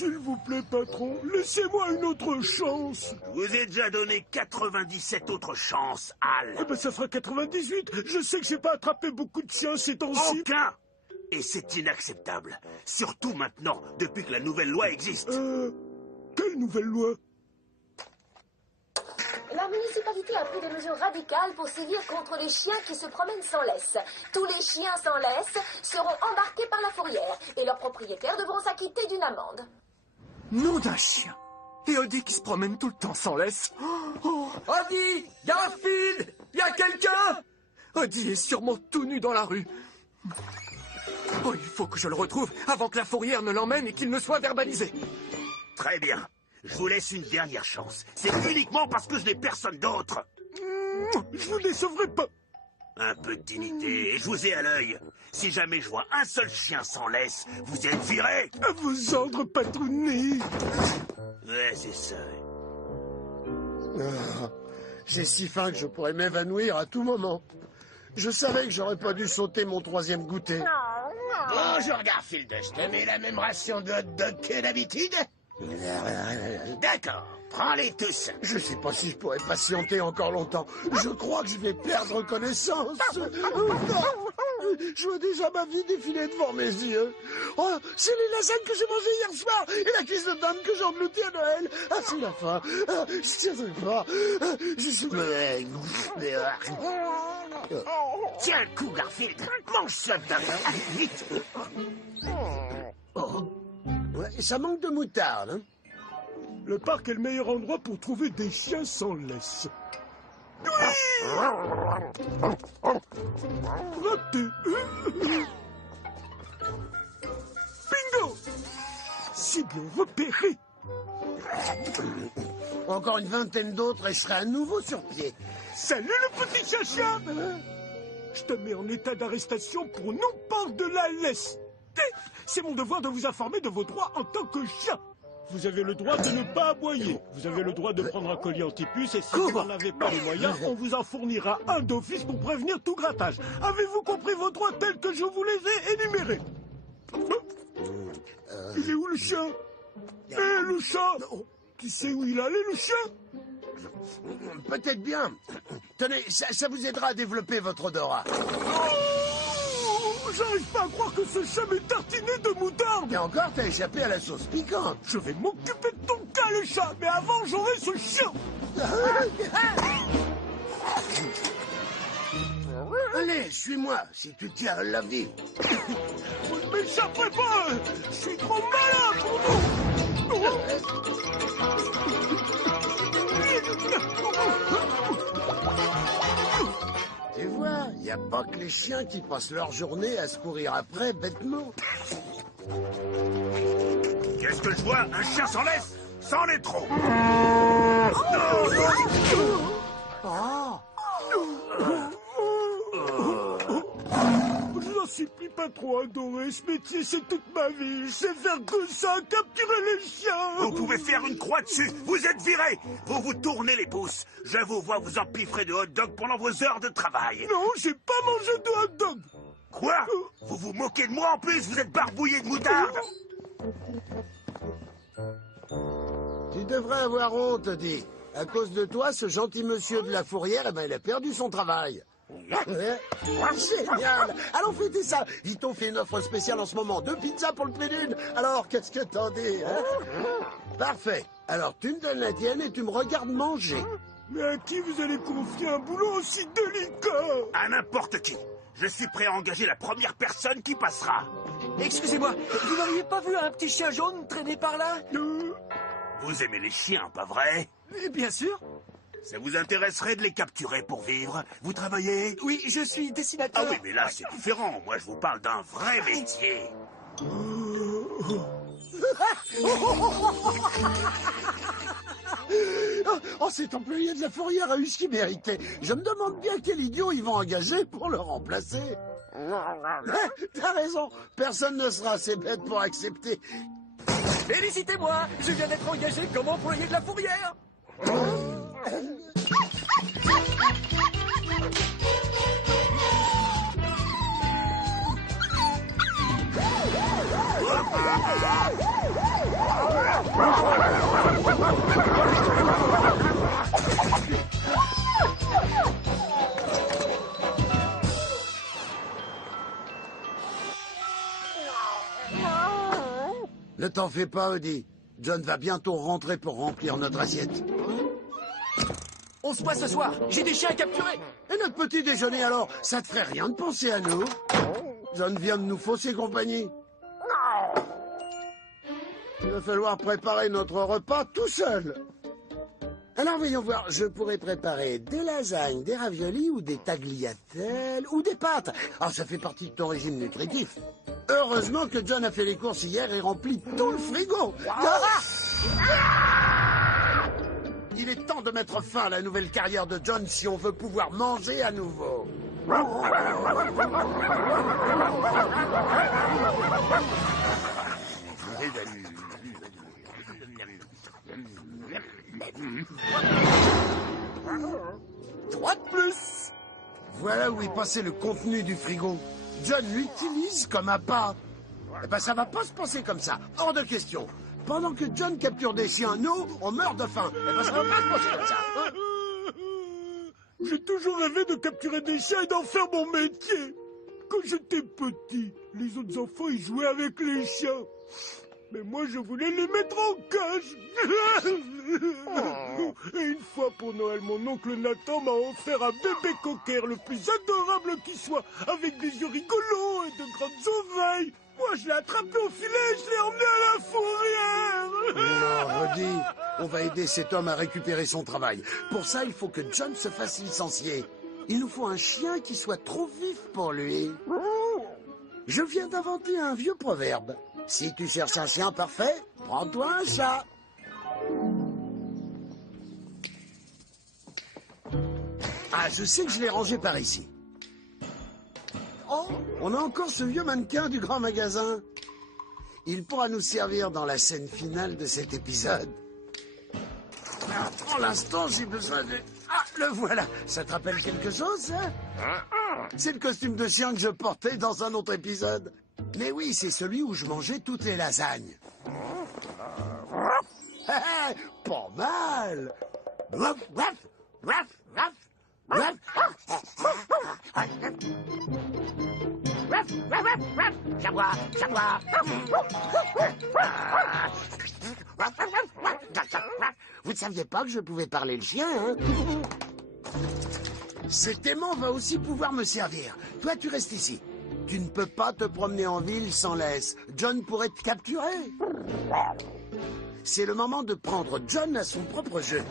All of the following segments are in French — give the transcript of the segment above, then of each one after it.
S'il vous plaît, patron, laissez-moi une autre chance. Je vous ai déjà donné 97 autres chances, Hal. Eh ben, ça fera 98. Je sais que j'ai pas attrapé beaucoup de chiens ces temps-ci. Aucun. Et c'est inacceptable. Surtout maintenant, depuis que la nouvelle loi existe. Quelle nouvelle loi? La municipalité a pris des mesures radicales pour sévir contre les chiens qui se promènent sans laisse. Tous les chiens sans laisse seront embarqués par la fourrière et leurs propriétaires devront s'acquitter d'une amende. Nom d'un chien. Et Odie qui se promène tout le temps sans laisse. Odie! Garfield! Y a quelqu'un? Odie est sûrement tout nu dans la rue. Oh, il faut que je le retrouve avant que la fourrière ne l'emmène et qu'il ne soit verbalisé. Très bien. Je vous laisse une dernière chance. C'est uniquement parce que je n'ai personne d'autre. Je vous décevrai pas. Un peu de dignité, et je vous ai à l'œil. Si jamais je vois un seul chien sans laisse, vous êtes viré. À vos ordres, patronné. Ouais, c'est ça. J'ai si faim que je pourrais m'évanouir à tout moment. Je savais que j'aurais pas dû sauter mon 3e goûter. Bonjour Garfield, je te mets la même ration de hot dog que d'habitude? D'accord, prends-les tous. Je sais pas si je pourrais patienter encore longtemps. Je crois que je vais perdre connaissance. Je vois déjà ma vie défiler devant mes yeux. Oh, c'est les lasagnes que j'ai mangées hier soir et la cuisse de dinde que j'ai engloutie à Noël. Ah, c'est la fin. Je tiendrai pas. Je suis... Tiens le coup, Garfield. Mange ça, allez, vite. Ouais, ça manque de moutarde, hein? Le parc est le meilleur endroit pour trouver des chiens sans laisse. Raté. Bingo! Si bien repéré. Encore une vingtaine d'autres et je serai à nouveau sur pied. Salut le petit chacha. Je te mets en état d'arrestation pour non-port de la laisse. C'est mon devoir de vous informer de vos droits en tant que chien. Vous avez le droit de ne pas aboyer. Vous avez le droit de prendre un collier anti-puce et si vous n'en avez pas les moyens, on vous en fournira un d'office pour prévenir tout grattage. Avez-vous compris vos droits tels que je vous les ai énumérés? Il est où le chien? Le chat? Tu sais où il allait, le chien? Peut-être bien. Tenez, ça vous aidera à développer votre odorat. J'arrive pas à croire que ce chat m'est tartiné de moutarde. Et encore, t'as échappé à la sauce piquante. Je vais m'occuper de ton cas, le chat, mais avant, j'aurai ce chien. Allez, suis-moi, si tu tiens à la vie. Vous ne m'échapperez pas. Je suis trop malin pour vous. Tu vois, il n'y a pas que les chiens qui passent leur journée à se courir après bêtement. Qu'est-ce que je vois? Un chien sans laisse? C'en est trop. Je n'en supplie pas trop adoré. Ce métier, c'est toute ma vie. Je sais faire que ça, capturer les chiens. Vous pouvez faire une croix dessus. Vous êtes viré. Vous vous tournez les pouces. Je vous vois vous empiffrer de hot dog pendant vos heures de travail. Non, j'ai pas mangé de hot dog. Quoi? Vous vous moquez de moi en plus? Vous êtes barbouillé de moutarde. Tu devrais avoir honte, Odie. À cause de toi, ce gentil monsieur de la fourrière, eh ben, il a perdu son travail. Génial! Allons fêter ça! Vite, on fait une offre spéciale en ce moment. 2 pizzas pour le prix d'une. Alors, qu'est-ce que t'en dis, hein? Parfait. Alors, tu me donnes la tienne et tu me regardes manger. Mais à qui vous allez confier un boulot aussi délicat? À n'importe qui. Je suis prêt à engager la première personne qui passera. Excusez-moi, vous n'auriez pas vu un petit chien jaune traîner par là? Vous aimez les chiens, pas vrai? Bien sûr. Ça vous intéresserait de les capturer pour vivre? Vous travaillez? Oui, je suis dessinateur. Ah oui, mais là, c'est différent. Moi, je vous parle d'un vrai métier. Oh, cet employé de la fourrière a eu ce qu'il méritait. Je me demande bien quel idiot ils vont engager pour le remplacer. T'as raison, personne ne sera assez bête pour accepter. Félicitez-moi, je viens d'être engagé comme employé de la fourrière. Ne t'en fais pas, Odie. John va bientôt rentrer pour remplir notre assiette. On se voit ce soir. J'ai des chiens à capturer. Et notre petit déjeuner alors? Ça te ferait rien de penser à nous? John vient de nous fausser compagnie. Il va falloir préparer notre repas tout seul. Alors voyons voir, je pourrais préparer des lasagnes, des raviolis ou des tagliatelles ou des pâtes. Ah, ça fait partie de ton régime nutritif. Heureusement que John a fait les courses hier et rempli tout le frigo. Il est temps de mettre fin à la nouvelle carrière de John si on veut pouvoir manger à nouveau. Trois de plus. Voilà où est passé le contenu du frigo. John l'utilise comme appât. Eh ben ça va pas se passer comme ça, hors de question. Pendant que John capture des chiens, nous, on meurt de faim. Eh ben ça va pas se passer comme ça. Hein? J'ai toujours rêvé de capturer des chiens et d'en faire mon métier. Quand j'étais petit, les autres enfants, ils jouaient avec les chiens. Mais moi, je voulais les mettre en cage. Et une fois pour Noël, mon oncle Nathan m'a offert un bébé cocker, le plus adorable qui soit, avec des yeux rigolos et de grandes oreilles. Moi, je l'ai attrapé au filet et je l'ai emmené à la fourrière. Non, Roddy, on va aider cet homme à récupérer son travail. Pour ça, il faut que John se fasse licencier. Il nous faut un chien qui soit trop vif pour lui. Je viens d'inventer un vieux proverbe. Si tu cherches un chien parfait, prends-toi un chat. Ah, je sais que je l'ai rangé par ici. Oh, on a encore ce vieux mannequin du grand magasin. Il pourra nous servir dans la scène finale de cet épisode. Ah, pour l'instant, j'ai besoin de... Ah, le voilà. Ça te rappelle quelque chose, hein? C'est le costume de chien que je portais dans un autre épisode. Mais oui, c'est celui où je mangeais toutes les lasagnes. Pas mal. Vous ne saviez pas que je pouvais parler le chien, hein? Cet aimant va aussi pouvoir me servir. Toi, tu restes ici. Tu ne peux pas te promener en ville sans laisse. John pourrait te capturer. C'est le moment de prendre John à son propre jeu.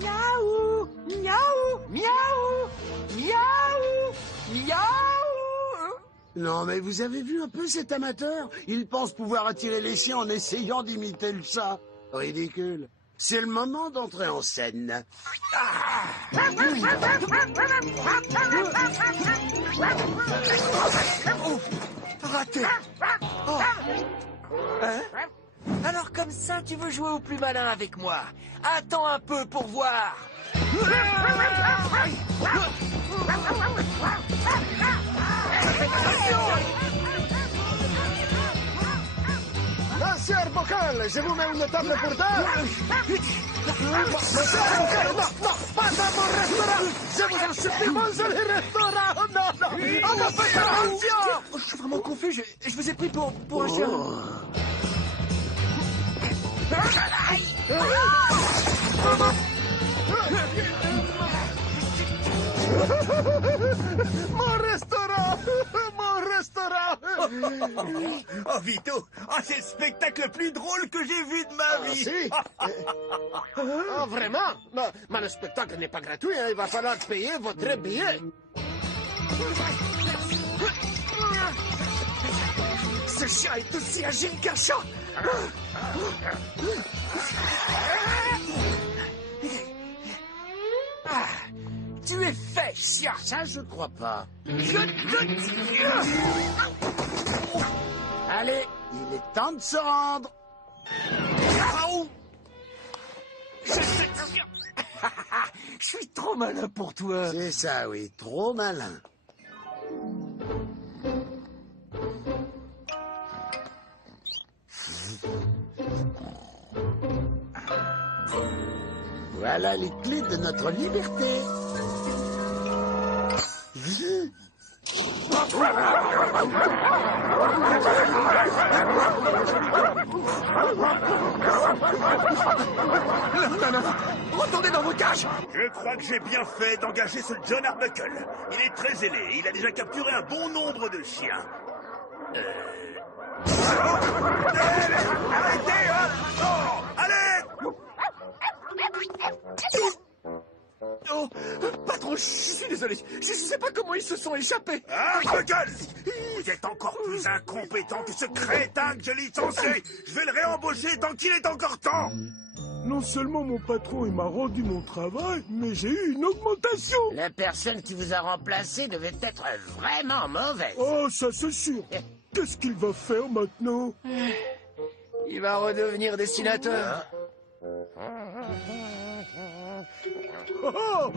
Miaou, miaou, miaou, miaou, miaou. Non, mais vous avez vu un peu cet amateur? Il pense pouvoir attirer les chiens en essayant d'imiter le chat. Ridicule. C'est le moment d'entrer en scène. Raté. Oh. Hein? Alors comme ça, tu veux jouer au plus malin avec moi? Attends un peu pour voir. Monsieur Bocal, je vous mets une table pour deux. Monsieur Bocal, non, pas dans mon restaurant. Je vous en supplie, mon joli restaurant. Non, on va faire attention. Je suis vraiment confus, je vous ai pris pour un chien. Mon restaurant. Oh, Vito, c'est le spectacle le plus drôle que j'ai vu de ma vie. Si. Oh, vraiment? Mais le spectacle n'est pas gratuit, hein. Il va falloir payer votre billet. Ce chien est aussi agile qu'un chat. Tu es fait, chien. Ça, je crois pas. Allez, il est temps de se rendre. Je suis trop malin pour toi. C'est ça, oui, trop malin. Voilà les clés de notre liberté. manœuvre. Retournez dans vos cages. Je crois que j'ai bien fait d'engager ce John Arbuckle. Il est très ailé, il a déjà capturé un bon nombre de chiens. Arrêtez, hein! Oh, allez! Oh, patron, je suis désolé. Je sais pas comment ils se sont échappés. Arbuckle! Vous êtes encore plus incompétent que ce crétin que j'ai licencié. Je vais le réembaucher tant qu'il est encore temps. Non seulement mon patron il m'a rendu mon travail, mais j'ai eu une augmentation. La personne qui vous a remplacé devait être vraiment mauvaise. Oh, ça c'est sûr. Qu'est-ce qu'il va faire maintenant? Il va redevenir dessinateur. Oh,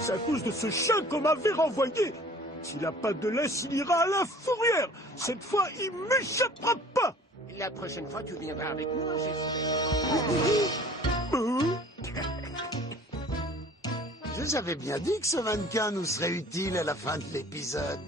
c'est à cause de ce chien qu'on m'avait renvoyé. S'il n'a pas de laisse, il ira à la fourrière. Cette fois, il m'échappera pas. La prochaine fois, tu viendras avec moi, j'espère. Je vous avais bien dit que ce mannequin nous serait utile à la fin de l'épisode.